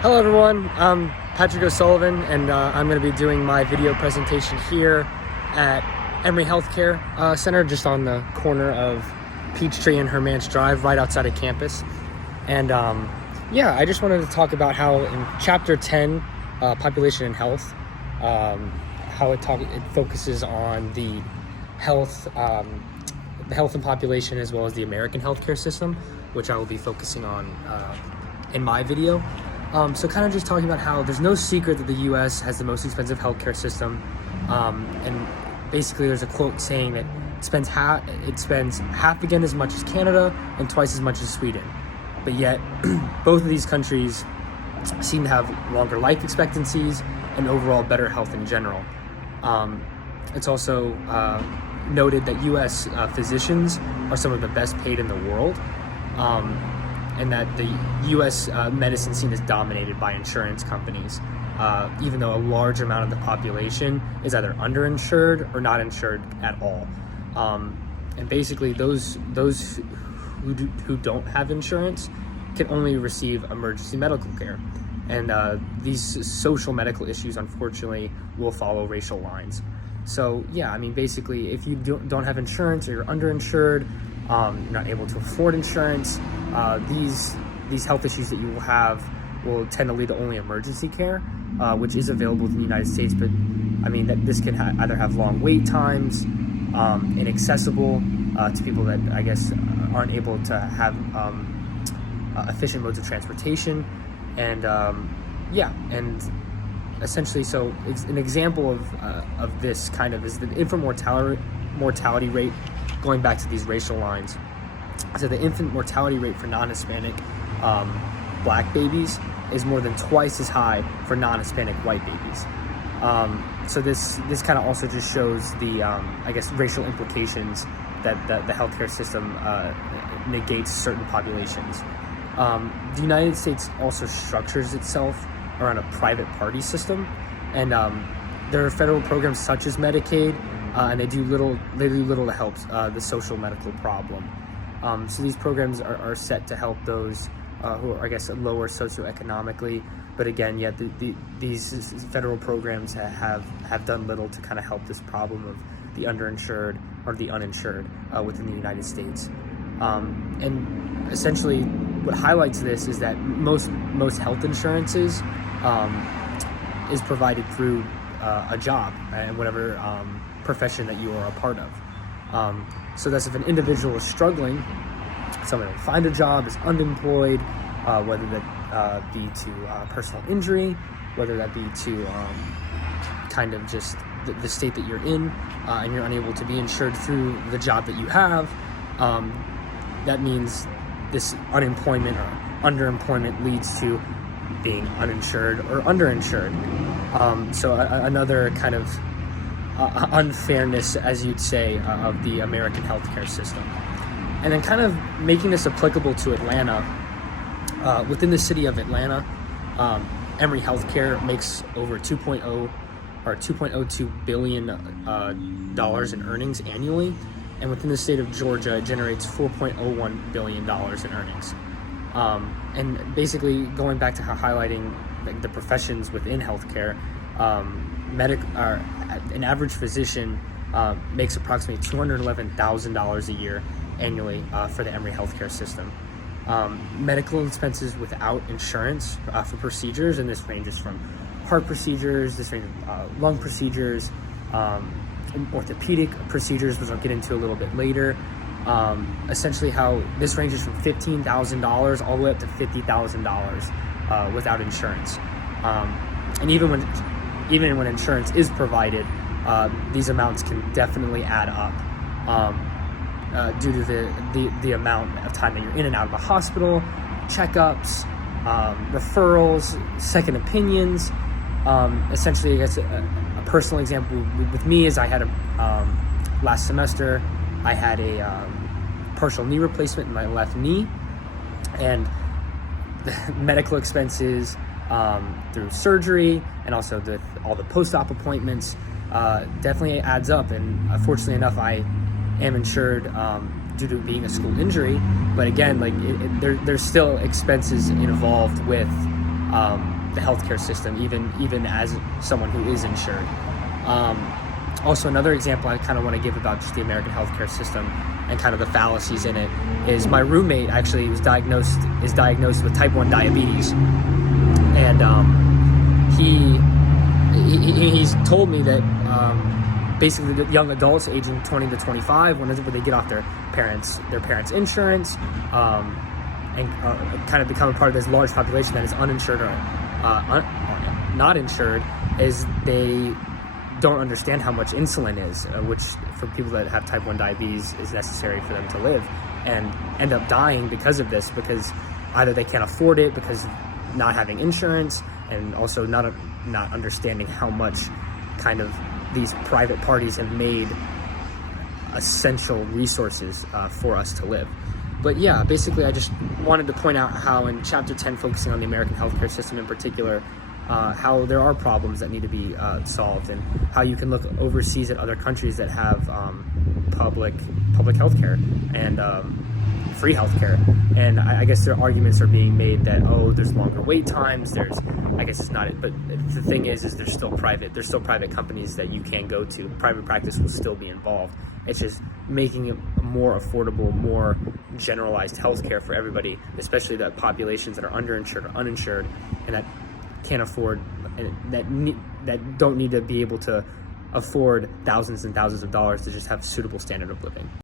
Hello everyone, I'm Patrick O'Sullivan and I'm going to be doing my video presentation here at Emory Healthcare Center, just on the corner of Peachtree and Hermance Drive, right outside of campus. And I just wanted to talk about how in Chapter 10, Population and Health, how it focuses on the health and population, as well as the American healthcare system, which I will be focusing on in my video. So kind of just talking about how there's no secret that the U.S. has the most expensive healthcare system, and basically there's a quote saying that it spends half again as much as Canada and twice as much as Sweden, but yet both of these countries seem to have longer life expectancies and overall better health in general. It's also noted that U.S. physicians are some of the best paid in the world. And that the U.S. Medicine scene is dominated by insurance companies, even though a large amount of the population is either underinsured or not insured at all. And basically, those who don't have insurance can only receive emergency medical care. And these social medical issues, unfortunately, will follow racial lines. So yeah, I mean, basically, if you don't have insurance or you're underinsured, you're not able to afford insurance, these health issues that you will have will tend to lead to only emergency care, which is available in the United States. But I mean, that this can either have long wait times, inaccessible to people that I guess aren't able to have efficient modes of transportation, and and essentially, so it's an example of this kind of is the infant mortality rate, going back to these racial lines. So the infant mortality rate for non-Hispanic black babies is more than twice as high for non-Hispanic white babies. So this kind of also just shows the I guess racial implications that the healthcare system negates certain populations. The United States also structures itself around a private party system, and there are federal programs such as Medicaid, and they do little to help the social medical problem. So these programs are set to help those who are, I guess, lower socioeconomically. But again, yet these federal programs have done little to kind of help this problem of the underinsured or the uninsured within the United States. And essentially, what highlights this is that most health insurances is provided through a job and whatever profession that you are a part of. So that's if an individual is struggling, someone will find a job, is unemployed, whether that be to personal injury, whether that be to kind of just the state that you're in, and you're unable to be insured through the job that you have, that means this unemployment or underemployment leads to being uninsured or underinsured. So another kind of unfairness, as you'd say, of the American healthcare system. And then kind of making this applicable to Atlanta, within the city of Atlanta, Emory Healthcare makes over $2.02 billion dollars in earnings annually, and within the state of Georgia, it generates $4.01 billion in earnings. And basically, going back to highlighting the professions within healthcare, an average physician makes approximately $211,000 a year annually for the Emory healthcare system. Medical expenses without insurance for procedures, and this ranges from heart procedures, this ranges lung procedures, orthopedic procedures, which I'll get into a little bit later. Essentially, how this ranges from $15,000 all the way up to $50,000 without insurance. And even when insurance is provided, these amounts can definitely add up due to the amount of time that you're in and out of the hospital, checkups, referrals, second opinions. Essentially, I guess a personal example with me is I had last semester I had a partial knee replacement in my left knee, and the medical expenses through surgery and also all the post-op appointments definitely adds up. And fortunately enough, I am insured due to being a school injury, but again, like there's still expenses involved with the healthcare system, even as someone who is insured. Also, another example I kind of want to give about just the American healthcare system and kind of the fallacies in it is my roommate actually is diagnosed with type 1 diabetes, and he's told me that basically the young adults aging 20 to 25, when they get off their parents' insurance, and kind of become a part of this large population that is uninsured or not insured, is they don't understand how much insulin is, which for people that have type 1 diabetes is necessary for them to live, and end up dying because of this, because either they can't afford it because of not having insurance, and also not understanding how much kind of these private parties have made essential resources for us to live. But yeah, basically I just wanted to point out how in Chapter 10, focusing on the American healthcare system in particular, how there are problems that need to be solved, and how you can look overseas at other countries that have public healthcare and free healthcare. And I guess their arguments are being made that, oh, there's longer wait times. I guess it's not it, but the thing is there's still private companies that you can go to. Private practice will still be involved. It's just making it more affordable, more generalized healthcare for everybody, especially the populations that are underinsured or uninsured, and that can't afford, that don't need to be able to afford thousands and thousands of dollars to just have a suitable standard of living.